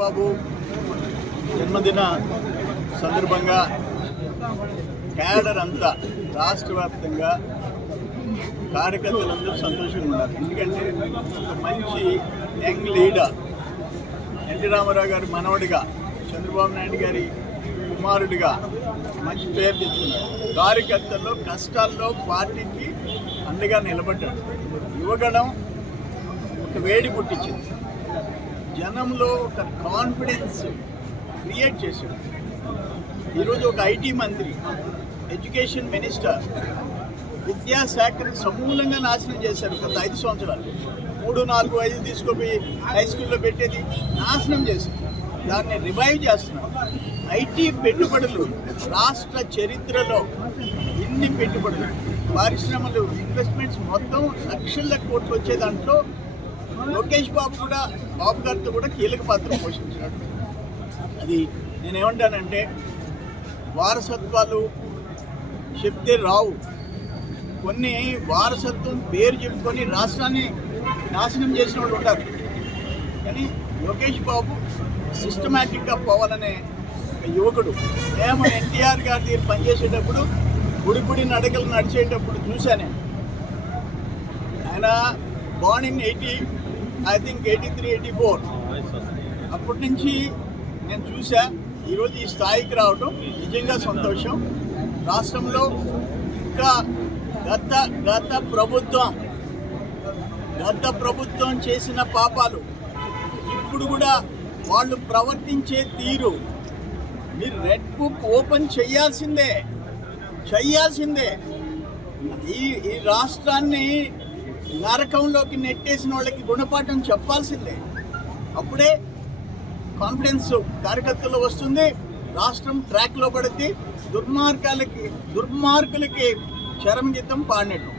బాబు జన్మదిన సందర్భంగా క్యాడర్ అంతా రాష్ట్ర వ్యాప్తంగా కార్యకర్తలందరూ సంతోషంగా ఉన్నారు. ఎందుకంటే ఒక మంచి యంగ్ లీడర్ ఎన్టీ రామారావు గారి మనవడిగా, చంద్రబాబు నాయుడు గారి కుమారుడిగా మంచి పేరు తెచ్చుకున్నాడు. కార్యకర్తల్లో కష్టాల్లో పార్టీకి అండగా నిలబడ్డాడు. యువగణం ఒక వేడి పుట్టించింది. జనంలో ఒక కాన్ఫిడెన్స్ క్రియేట్ చేశాడు. ఈరోజు ఒక ఐటీ మంత్రి, ఎడ్యుకేషన్ మినిస్టర్ విద్యాశాఖను సమూలంగా నాశనం చేశారు. గత 5 సంవత్సరాలు 3, 4, 5 తీసుకుపోయి హై స్కూల్లో పెట్టేది నాశనం చేశారు. దాన్ని రివైవ్ చేస్తున్నారు. ఐటీ పెట్టుబడులు రాష్ట్ర చరిత్రలో ఇన్ని పెట్టుబడులు, పరిశ్రమలు, ఇన్వెస్ట్మెంట్స్ మొత్తం లక్షల కోట్లు వచ్చే దాంట్లో లోకేష్ బాబు గారితో కూడా కీలక పాత్ర పోషించాడు. అది నేనేమంటానంటే, వారసత్వాలు చెప్తే రావు. కొన్ని వారసత్వం పేరు చెప్పుకొని రాష్ట్రాన్ని నాశనం చేసిన వాళ్ళు ఉంటారు. కానీ లోకేష్ బాబు సిస్టమేటిక్గా పోవాలనే యువకుడు. మేము ఎన్టీఆర్ గారి దగ్గర పనిచేసేటప్పుడు గుడి నడకలు నడిచేటప్పుడు చూశాను. ఆయన born in 83, 84 అప్పటి నుంచి నేను చూసా. ఈరోజు ఈ స్థాయికి రావడం నిజంగా సంతోషం. రాష్ట్రంలో ఇంకా గత ప్రభుత్వం చేసిన పాపాలు ఇప్పుడు కూడా వాళ్ళు ప్రవర్తించే తీరు, మీరు రెడ్ బుక్ ఓపెన్ చేయాల్సిందే. ఈ రాష్ట్రాన్ని నరకంలోకి నెట్టేసిన వాళ్ళకి గుణపాఠం చెప్పాల్సిందే. అప్పుడే కాన్ఫిడెన్స్ కార్యకర్తలు వస్తుంది, రాష్ట్రం ట్రాక్లో పడుద్ది, దుర్మార్గులకి చరమగీతం పాడినట్టు.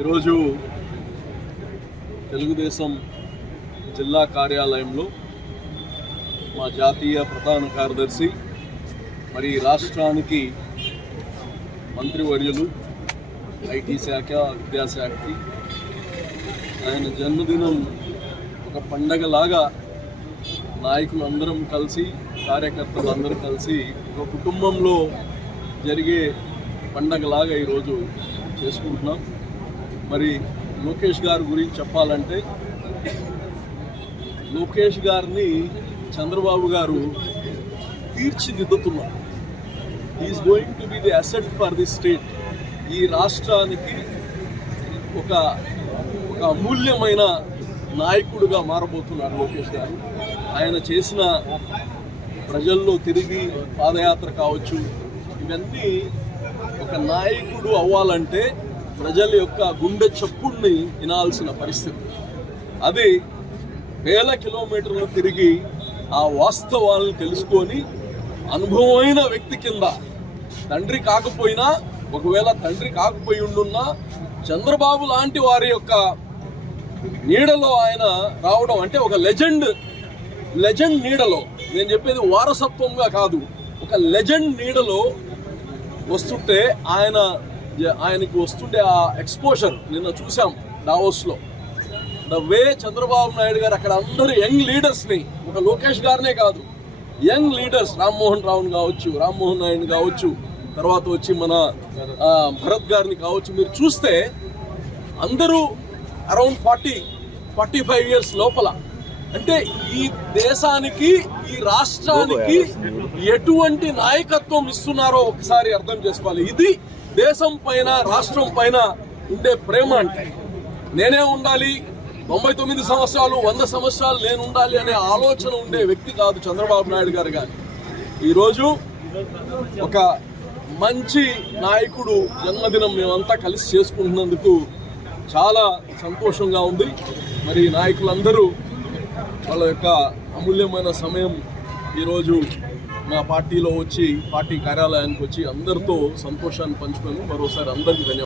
ఈరోజు తెలుగుదేశం జిల్లా కార్యాలయంలో మా జాతీయ ప్రధాన కార్యదర్శి, మరి రాష్ట్రానికి మంత్రివర్యులు, ఐటీ శాఖ, విద్యాశాఖకి ఆయన జన్మదినం ఒక పండగలాగా నాయకులందరం కలిసి, కార్యకర్తలందరూ కలిసి ఒక కుటుంబంలో జరిగే పండగలాగా ఈరోజు చేసుకుంటున్నాం. మరి లోకేష్ గారి గురించి చెప్పాలంటే, లోకేష్ గారిని చంద్రబాబు గారు తీర్చిదిద్దుతున్నారు. Is going to be the asset for the state. ఈ రాష్ట్రానికి ఒక అమూల్యమైన నాయకుడిగా మారబోతున్నారు లోకేష్ గారు. ఆయన చేసిన ప్రజల్లో తిరిగి పాదయాత్ర కావచ్చు, ఇవన్నీ ఒక నాయకుడు అవ్వాలంటే ప్రజల యొక్క గుండె చప్పుడిని వినాల్సిన పరిస్థితి. అది వేల కిలోమీటర్లు తిరిగి ఆ వాస్తవాలను తెలుసుకొని అనుభవమైన వ్యక్తి కింద, తండ్రి కాకపోయినా, ఒకవేళ తండ్రి కాకపోయి ఉండున్నా చంద్రబాబు లాంటి వారి యొక్క నీడలో ఆయన రావడం అంటే ఒక లెజెండ్ నీడలో, నేను చెప్పేది వారసత్వంగా కాదు, ఒక లెజెండ్ నీడలో వస్తుంటే ఆయనకి వస్తుండే ఆ ఎక్స్పోజర్ నిన్న చూసాం దావోస్లో. ద వే చంద్రబాబు నాయుడు గారు అక్కడ అందరూ యంగ్ లీడర్స్ని, ఒక లోకేష్ గారినే కాదు, యంగ్ లీడర్స్, రామ్మోహన్ రావుని కావచ్చు, రామ్మోహన్ నాయుడు కావచ్చు, తర్వాత వచ్చి మన భరత్ గారిని కావచ్చు, మీరు చూస్తే అందరూ అరౌండ్ 40-45 ఇయర్స్ లోపల. అంటే ఈ దేశానికి, ఈ రాష్ట్రానికి ఎటువంటి నాయకత్వం ఇస్తున్నారో ఒకసారి అర్థం చేసుకోవాలి. ఇది దేశం పైన, రాష్ట్రం పైన ఉండే ప్రేమ. అంటే నేనే ఉండాలి, 99 సంవత్సరాలు, 100 సంవత్సరాలు నేను ఉండాలి అనే ఆలోచన ఉండే వ్యక్తి కాదు చంద్రబాబు నాయుడు గారు. కానీ ఈరోజు ఒక మంచి నాయకుడు జన్మదినం మేమంతా కలిసి చేసుకుంటున్నందుకు చాలా సంతోషంగా ఉంది. మరి నాయకులందరూ వాళ్ళ యొక్క అమూల్యమైన సమయం ఈరోజు మా పార్టీలో వచ్చి పార్టీ కార్యాలయానికి వచ్చి అందరితో సంతోషాన్ని పంచుకొని మరోసారి అందరికీ ధన్యవాదాలు.